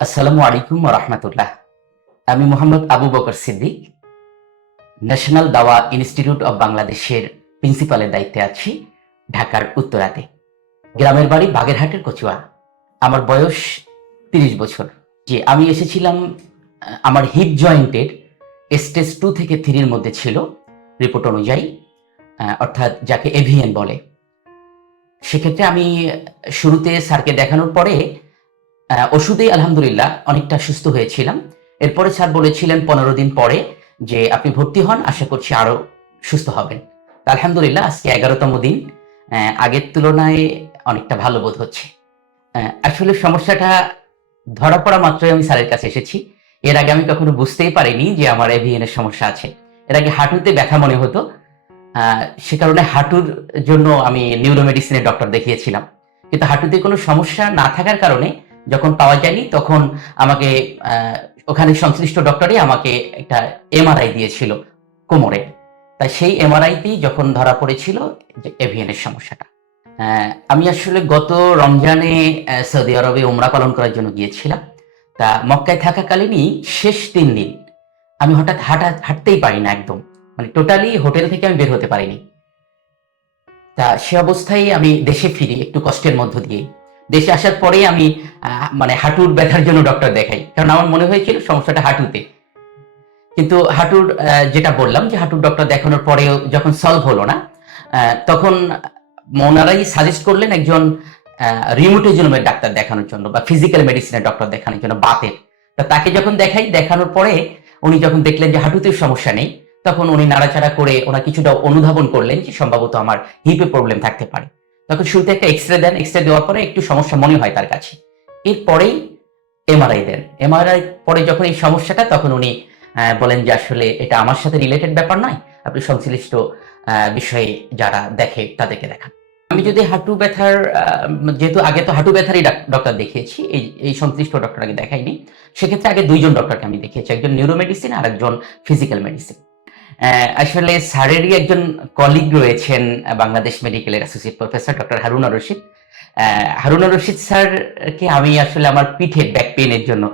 আসসালামু আলাইকুম রহমতুল্লাহ। আমি Mohammad Abu Bakar Siddique national Dawah institute of বাংলাদেশের প্রিন্সিপালের দায়িত্বে আছি ঢাকার উত্তরাতে। গ্রামের বাড়ি বাগেরহাটের কচুয়া। আমার বয়স তিরিশ বছর। যে আমি এসেছিলাম আমার হিপ জয়েন্টের স্টেজ টু থেকে থ্রির মধ্যে ছিল রিপোর্ট অনুযায়ী অর্থাৎ যাকে এভিএন বলে। সেক্ষেত্রে আমি শুরুতে স্যারকে দেখানোর পরে আহ, ওষুধে আলহামদুলিল্লাহ অনেকটা সুস্থ হয়েছিলাম। এরপরে স্যার বলেছিলেন পনেরো দিন পরে যে আপনি ভর্তি হন আশা করছি আরও সুস্থ হবেন। আলহামদুলিল্লাহ আজকে এগারোতম দিন। আগের তুলনায় অনেকটা ভালো বোধ হচ্ছে। আসলে সমস্যাটা ধরা পড়া মাত্রই আমি স্যারের কাছে এসেছি। এর আগে আমি কখনো বুঝতেই পারিনি যে আমার এভিএন এর সমস্যা আছে। এর আগে হাঁটুতে ব্যথা মনে হতো। সে কারণে হাঁটুর জন্য আমি নিউরোমেডিসিনের ডক্টর দেখিয়েছিলাম। কিন্তু হাঁটুতে কোনো সমস্যা না থাকার কারণে যখন পাওয়া যায়নি, তখন আমাকে ওখানে সংশ্লিষ্ট ডক্টরই আমাকে একটা এমআরআই দিয়েছিল কোমরে। তাই সেই এমআরআইতেই যখন ধরা পড়েছিল, যে এভিএন সমস্যাটা। আমি আসলে গত রমজানে সৌদি আরবে উমরা পালন করার জন্য গিয়েছিলাম। তা মক্কায় থাকাকালীনই শেষ তিন দিন আমি হঠাৎ হাঁটা, হাঁটতেই পারি না একদম। মানে টোটালি হোটেল থেকে আমি বের হতে পারিনি। তা সে অবস্থায় আমি দেশে ফিরি একটু কষ্টের মধ্য দিয়ে। দেশে আসার পরে আমি মানে হাঁটুর ব্যথার জন্য ডক্টর দেখাই। কারণ আমার মনে হয়েছিল সমস্যাটা হাঁটুতে। কিন্তু হাঁটুর যেটা বললাম যে হাঁটুর ডক্টর দেখানোর পরেও যখন সলভ হলো না তখন ওনারাই সাজেস্ট করলেন একজন রিমোটোজনমের ডাক্তার দেখানোর জন্য বা ফিজিক্যাল মেডিসিনের ডক্টর দেখানোর জন্য বাতের। তা তাকে যখন দেখাই, দেখানোর পরে উনি যখন দেখলেন যে হাঁটুতে সমস্যা নেই, তখন উনি নাড়াচাড়া করে ওনার কিছুটা অনুধাবন করলেন যে সম্ভবত আমার হিপে প্রবলেম থাকতে পারে। তখন শুরুতে একটা এক্স রে দেন এক্স রে দেওয়ার পরে একটু সমস্যা মনে হয় তার কাছে। এরপরেই এমআরআই দেন। এমআরআই পরে যখন এই সমস্যাটা, তখন উনি বলেন যে আসলে এটা আমার সাথে রিলেটেড ব্যাপার নয়, আপনি সংশ্লিষ্ট বিষয়ে যারা দেখে তাদেরকে দেখান। আমি যদি হাঁটু ব্যথার যেহেতু আগে তো হাঁটু ব্যথারই ডক্টর দেখিয়েছি, এই এই সংশ্লিষ্ট ডক্টর আগে দেখাইনি, সেক্ষেত্রে আগে দুইজন ডক্টরকে আমি দেখিয়েছি, একজন নিউরো মেডিসিন আর একজন ফিজিক্যাল মেডিসিন আসলে স্যারেরই একজন কলিগ রয়েছেন বাংলাদেশ মেডিকেলের associate professor doctor Haruna Rashid Haruna Rashid স্যারকে আমি আসলে আমার পিঠে ব্যাক পেইনের জন্য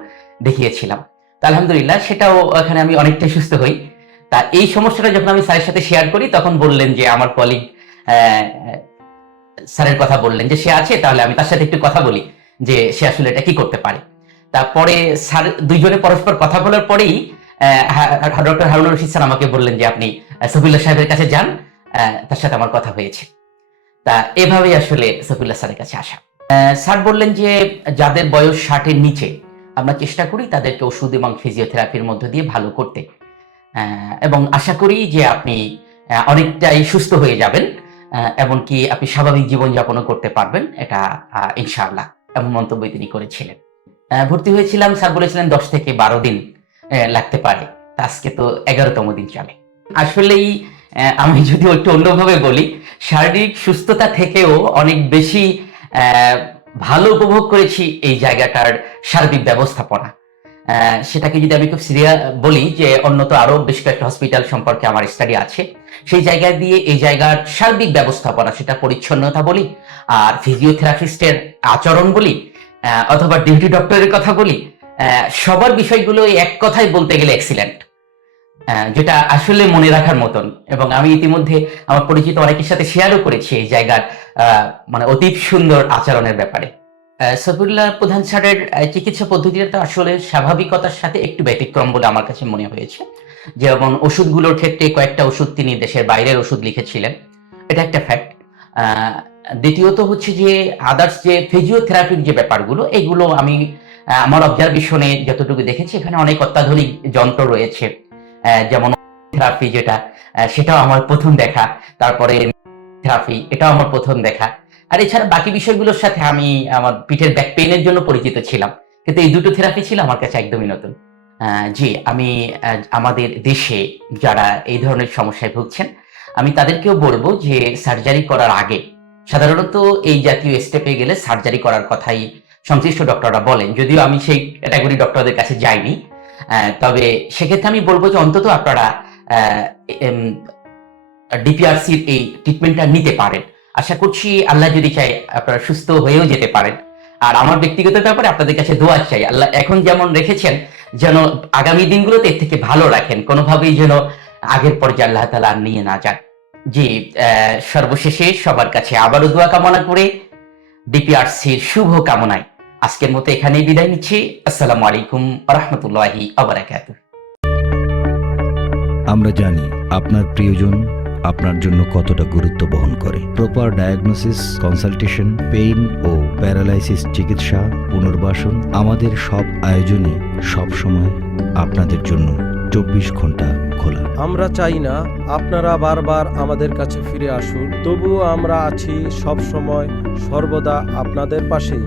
দেখিয়েছিলাম। তা আলহামদুলিল্লাহ, সেটাও এখানে আমি অনেকটাই সুস্থ হই। তা এই সমস্যাটা যখন আমি স্যারের সাথে শেয়ার করি, তখন বললেন যে আমার কলিগ স্যারের কথা বললেন যে সে আছে, তাহলে আমি তার সাথে একটু কথা বলি যে সে আসলে এটা কি করতে পারে। তারপরে স্যার দুইজনে পরস্পর কথা বলার পরেই ডক্টর হারুন রশিদ স্যার আমাকে বললেন যে আপনি আহ, সফিউল্লাহ সাহেবের কাছে যান তার সাথে আমার কথা হয়েছে। তা এভাবেই আসলে সফিউল্লাহ স্যারের কাছে আসা। স্যার বললেন যে যাদের বয়স ষাটের নিচে আমরা চেষ্টা করি তাদেরকে ওষুধ এবং ফিজিওথেরাপির মধ্য দিয়ে ভালো করতে। এবং আশা করি যে আপনি অনেকটাই সুস্থ হয়ে যাবেন এমনকি আপনি স্বাভাবিক জীবনযাপনও করতে পারবেন এটা ইনশাআল্লাহ এমন মন্তব্য তিনি করেছিলেন। ভর্তি হয়েছিলাম স্যার বলেছিলেন দশ থেকে বারো দিন। লাগতে পারে। আজকে তো এগারোতম দিন চলে। আসলেই আমি যদি একটু অন্যভাবে বলি, শারীরিক সুস্থতা থেকেও অনেক বেশি ভালো উপভোগ করেছি এই জায়গাটার সার্বিক ব্যবস্থাপনা। সেটাকে যদি আমি খুব সিরিয়া বলি যে, অন্যত আরও বেশ কয়েকটা হসপিটাল সম্পর্কে আমার স্টাডি আছে। সেই জায়গা দিয়ে এই জায়গার সার্বিক ব্যবস্থাপনা, সেটা পরিচ্ছন্নতা বলি, আর ফিজিওথেরাপিস্টের আচরণ বলি অথবা ডিউটি ডক্টরের কথা বলি সবার বিষয়গুলো এক কথায় বলতে গেলে এক্সিলেন্ট যেটা আসলে মনে রাখার মতন। এবং আমি ইতিমধ্যে আমার পরিচিত অনেকের সাথে শেয়ারও করেছি এই জায়গার মানে অতীব সুন্দর আচরণের ব্যাপারে। সফিউল্লাহ প্রধান স্যারের চিকিৎসা পদ্ধতিটা তো আসলে স্বাভাবিকতার সাথে একটু ব্যতিক্রম বলে আমার কাছে মনে হয়েছে। যেমন ওষুধগুলোর ক্ষেত্রে কয়েকটা ওষুধ তিনি দেশের বাইরের ওষুধ লিখেছিলেন। এটা একটা ফ্যাক্ট দ্বিতীয়ত হচ্ছে যে আদার্স যে ফিজিওথেরাপির যে ব্যাপারগুলো, এগুলো আমি আমার অবজারভেশনে যতটুকু দেখেছি, এখানে অনেক অত্যাধুনিক যন্ত্র রয়েছে। যেমন থেরাপি যেটা সেটাও আমার প্রথম দেখা। তারপরে থেরাপি এটাও আমার প্রথম দেখা। আর এছাড়া বাকি বিষয়গুলোর সাথে আমি আমার পিঠের ব্যাক পেইনের জন্য পরিচিত ছিলাম। কিন্তু এই দুটো থেরাপি ছিল আমার কাছে একদমই নতুন। জি, আমি আমাদের দেশে যারা এই ধরনের সমস্যায় ভুগছেন, আমি তাদেরকেও বলব যে সার্জারি করার আগে, সাধারণত এই জাতীয় স্টেপে গেলে সার্জারি করার কথাই সংশ্লিষ্ট ডক্টররা বলেন, যদিও আমি সেই ক্যাটাগরি ডক্টরদের কাছে যাইনি তবে সেক্ষেত্রে আমি বলব যে অন্তত আপনারা ডিপিআরসির এই ট্রিটমেন্টটা নিতে পারেন। আশা করছি আল্লাহ যদি চাই আপনারা সুস্থ হয়েও যেতে পারেন। আর আমার ব্যক্তিগত ব্যাপারে আপনাদের কাছে দোয়া চাই। আল্লাহ এখন যেমন রেখেছেন, যেন আগামী দিনগুলোতে এর থেকে ভালো রাখেন, কোনোভাবেই যেন আগের পর্যায়ে আল্লাহ তালা নিয়ে না যান। জি সর্বশেষে সবার কাছে আবারও দোয়া কামনা করে ডিপিআরসির শুভ কামনায়। আজকের মতো এখানেই বিদায় নিচ্ছি। আসসালামু আলাইকুম রহমতুল্লাহি আবরাকাতুহ আমরা জানি আপনার প্রিয়জন আপনার জন্য কতটা গুরুত্ব বহন করে। প্রপার ডায়াগনোসিস কনসালটেশন পেইন ও প্যারালাইসিস চিকিৎসা পুনর্বাসন আমাদের সব আয়োজনে সব সময় আপনাদের জন্য চব্বিশ ঘণ্টা খোলা। আমরা চাই না আপনারা বারবার আমাদের কাছে ফিরে আসুন তবুও আমরা আছি সব সময় সর্বদা আপনাদের পাশেই।